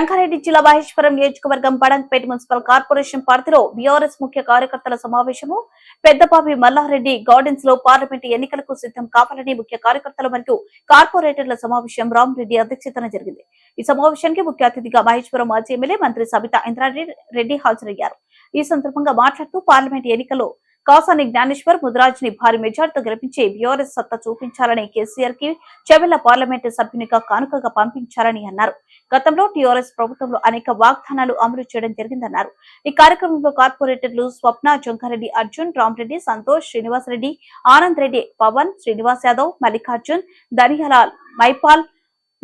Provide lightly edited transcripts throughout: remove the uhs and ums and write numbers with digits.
రంగారెడ్డి జిల్లా మహేశ్వరం నియోజకవర్గం పడంగపేట municipal corporation పరిధిలో బీఆర్ఎస్ ముఖ్య కార్యకర్తల సమావేశము పెద్దబావి మల్లారెడ్డి గార్డెన్స్ లో పార్లమెంట్ ఎన్నికలకు సిద్ధం కావాలని ముఖ్య కార్యకర్తలు మరియు కార్పొరేటర్ల సమావేశం రామరెడ్డి అధ్యక్షతన జరిగింది. ఈ సమావేశానికి ముఖ్య అతిథిగా మహేశ్వరం మాజీ ఎమ్మెల్యే మంత్రి సబితా ఇంద్రారెడ్డి హాజరయ్యారు. ఈ సందర్భంగా మాట్లాడుతూ పార్లమెంట్ ఎన్నికల్లో కాసాని జ్ఞానేశ్వర్ ముదిరాజ్ ని భారీ మెజార్టీతో గెలిపించి బీఆర్ఎస్ సత్తా చూపించాలని కేసీఆర్ కి చెవెళ్ల పార్లమెంటు సభ్యునిగా కానుకగా పంపించాలని అన్నారు. గతంలో టీఆర్ఎస్ ప్రభుత్వంలో అనేక వాగ్దానాలు అమలు చేయడం జరిగిందన్నారు. ఈ కార్యక్రమంలో కార్పొరేటర్లు స్వప్న, జంగారెడ్డి, అర్జున్, రామరెడ్డి, సంతోష్, శ్రీనివాసరెడ్డి, ఆనంద్ రెడ్డి, పవన్, శ్రీనివాస్ యాదవ్, మల్లికార్జున్, దనియాల, మైపాల్,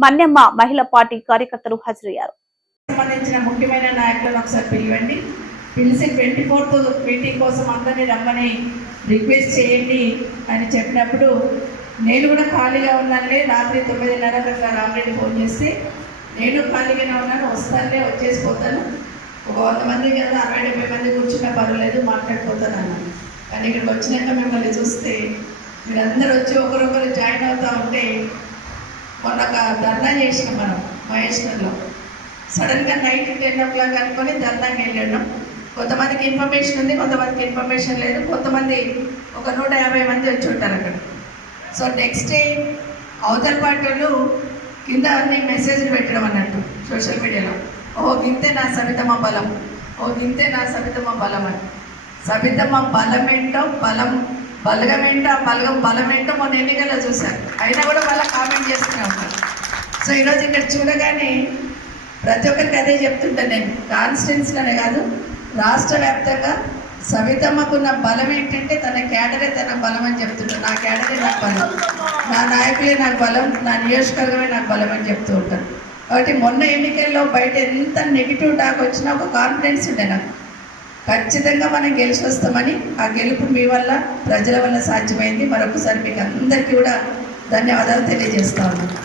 మన్యమ్మ మహిళా పార్టీ కార్యకర్తలు హాజరయ్యారు. సంబంధించిన ముఖ్యమైన నాయకులను ఒకసారి పిలవండి. పిలిచి 24th మీటింగ్ కోసం అందరినీ రమ్మని రిక్వెస్ట్ చేయండి అని చెప్పినప్పుడు నేను కూడా ఖాళీగా ఉన్నానులే. రాత్రి 9:30 రామరెడ్డి ఫోన్ చేస్తే నేను ఖాళీగానే ఉన్నాను, వస్తానులే, వచ్చేసిపోతాను, ఒక 100 మంది కదా 60-70 మంది కూర్చున్నా పర్వాలేదు, మాట్లాడిపోతాను అన్నాను. కానీ ఇక్కడికి వచ్చినాక మిమ్మల్ని చూస్తే మీరందరూ వచ్చి ఒకరొకరు జాయిన్ అవుతూ ఉంటే మొన్న ఒక ధర్నా చేసినాం మనం మహేశ్వర్లో. సడన్గా నైట్ 10 o'clock అనుకొని ధర్నాకి వెళ్ళాం. కొంతమందికి ఇన్ఫర్మేషన్ ఉంది, కొంతమందికి ఇన్ఫర్మేషన్ లేదు, కొంతమంది ఒక 150 మంది వచ్చి ఉంటారు అక్కడ. సో నెక్స్ట్ డే అవతల పార్టీలు కింద అన్ని మెసేజ్లు పెట్టడం అన్నట్టు సోషల్ మీడియాలో, ఓ గింతే నా సబితమ్మ బలం, ఓ గింతే నా సబితమ్మ బలం అని. సబితమ్మ బలమేంటో బలగమేంటో బలమేంటో మొన్న ఎన్నికల్లో చూశారు. అయినా కూడా మళ్ళీ కామెంట్ చేస్తూనే ఉంటారు. సో ఈరోజు ఇక్కడ చూడగానే ప్రతి ఒక్కరికి అదే చెప్తుంటాను నేను, కాన్స్టిట్యున్సీలోనే కాదు రాష్ట్ర వ్యాప్తంగా సబితమ్మకున్న బలం ఏంటంటే తన క్యాడరే తన బలం అని చెప్తుంటాను. నా క్యాడరే నాకు బలం, నా నాయకులే నాకు బలం, నా నియోజకవర్గమే నాకు బలం అని చెప్తూ ఉంటాను. కాబట్టి మొన్న ఎన్నికల్లో బయట ఎంత నెగిటివ్ టాక్ వచ్చినా ఒక కాన్ఫిడెన్స్ ఉండే నాకు, ఖచ్చితంగా మనం గెలిచి వస్తామని. ఆ గెలుపు మీ వల్ల, ప్రజల వల్ల సాధ్యమైంది. మరొకసారి మీకు అందరికీ కూడా ధన్యవాదాలు తెలియజేస్తా ఉన్నాను.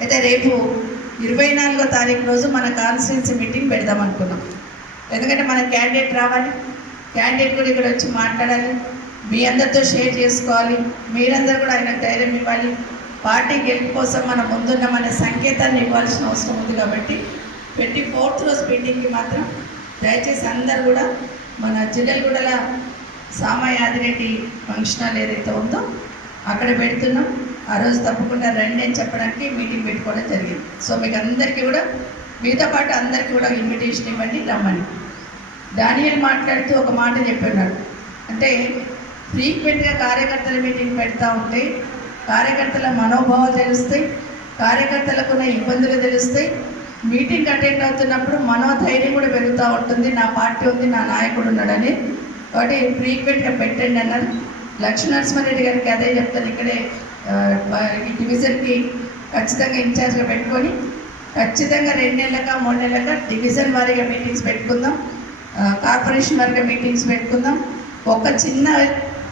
అయితే రేపు 24వ తారీఖు రోజు మన కాన్స్టిట్యున్సీ మీటింగ్ పెడదాం అనుకున్నాం. ఎందుకంటే మన క్యాండిడేట్ రావాలి, క్యాండిడేట్ కూడా ఇక్కడ వచ్చి మాట్లాడాలి, మీ అందరితో షేర్ చేసుకోవాలి, మీరందరూ కూడా ఆయనకు ధైర్యం ఇవ్వాలి, పార్టీ గెలుపు కోసం మనం ముందున్నామనే సంకేతాన్ని ఇవ్వాల్సిన అవసరం ఉంది. కాబట్టి 24th రోజు మీటింగ్కి మాత్రం దయచేసి అందరూ కూడా మన జిల్లెలగూడల సామయాదిరెడ్డి ఫంక్షన్ హాల్ ఏదైతే ఉందో అక్కడ పెడుతున్నాం. ఆ రోజు తప్పకుండా రండి అని చెప్పడానికి మీటింగ్ పెట్టుకోవడం జరిగింది. సో మీకు అందరికీ కూడా, మీతో పాటు అందరికీ కూడా ఇన్విటేషన్ ఇవ్వండి, రమ్మని. డానియల్ మాట్లాడుతూ ఒక మాట చెప్పినాడు, అంటే ఫ్రీక్వెంట్గా కార్యకర్తల మీటింగ్ పెడతా ఉంటే కార్యకర్తల మనోభావాలు తెలుస్తాయి, కార్యకర్తలకున్న ఇబ్బందులు తెలుస్తాయి, మీటింగ్ అటెండ్ అవుతున్నప్పుడు మనోధైర్యం కూడా పెరుగుతూ ఉంటుంది. నా పార్టీ ఉంది, నా నాయకుడు ఉన్నాడని. కాబట్టి ఫ్రీక్వెంట్గా పెట్టండి అన్నారు. లక్ష్మీనరసింహారెడ్డి గారికి అదే చెప్తాను, ఇక్కడే ఈ డివిజన్కి ఖచ్చితంగా ఇన్ఛార్జ్గా పెట్టుకొని ఖచ్చితంగా 2 నెలలకా 3 నెలలకా డివిజన్ వారీగా మీటింగ్స్ పెట్టుకుందాం, కార్పొరేషన్ వారీగా మీటింగ్స్ పెట్టుకుందాం. ఒక చిన్న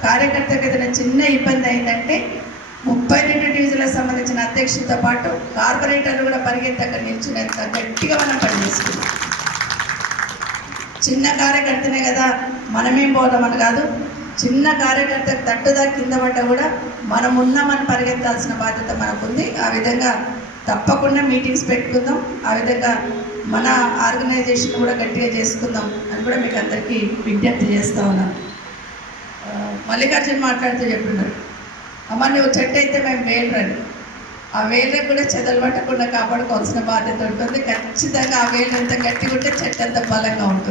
కార్యకర్తకి ఏదైనా చిన్న ఇబ్బంది అయిందంటే 32 డివిజన్లకు సంబంధించిన అధ్యక్షులతో పాటు కార్పొరేటర్లు కూడా పరిగెత్తి అక్కడ నిల్చునేంత గట్టిగా మనం పనిచేసుకుందాం. చిన్న కార్యకర్తనే కదా మనమేం పోదామని కాదు, చిన్న కార్యకర్తకు తట్టుదా కింద పడ్డ కూడా మనం ఉన్నామని పరిగెత్తాల్సిన బాధ్యత మనకుంది. ఆ విధంగా తప్పకుండా మీటింగ్స్ పెట్టుకుందాం, ఆ విధంగా మన ఆర్గనైజేషన్ కూడా గట్టిగా చేసుకుందాం అని కూడా మీకు అందరికీ విజ్ఞప్తి చేస్తూ ఉన్నాను. మల్లికార్జున్ మాట్లాడుతూ చెప్తున్నారు, అమ్మ నువ్వు చెట్టు అయితే మేము వేలరని, ఆ వేళ్ళకు కూడా చెదలు పట్టకుండా కాపాడుకోవాల్సిన బాధ్యత ఉంటుంది. ఖచ్చితంగా ఆ వేలు ఎంత గట్టిగా ఉంటే చెట్టు అంత బలంగా ఉంటుంది.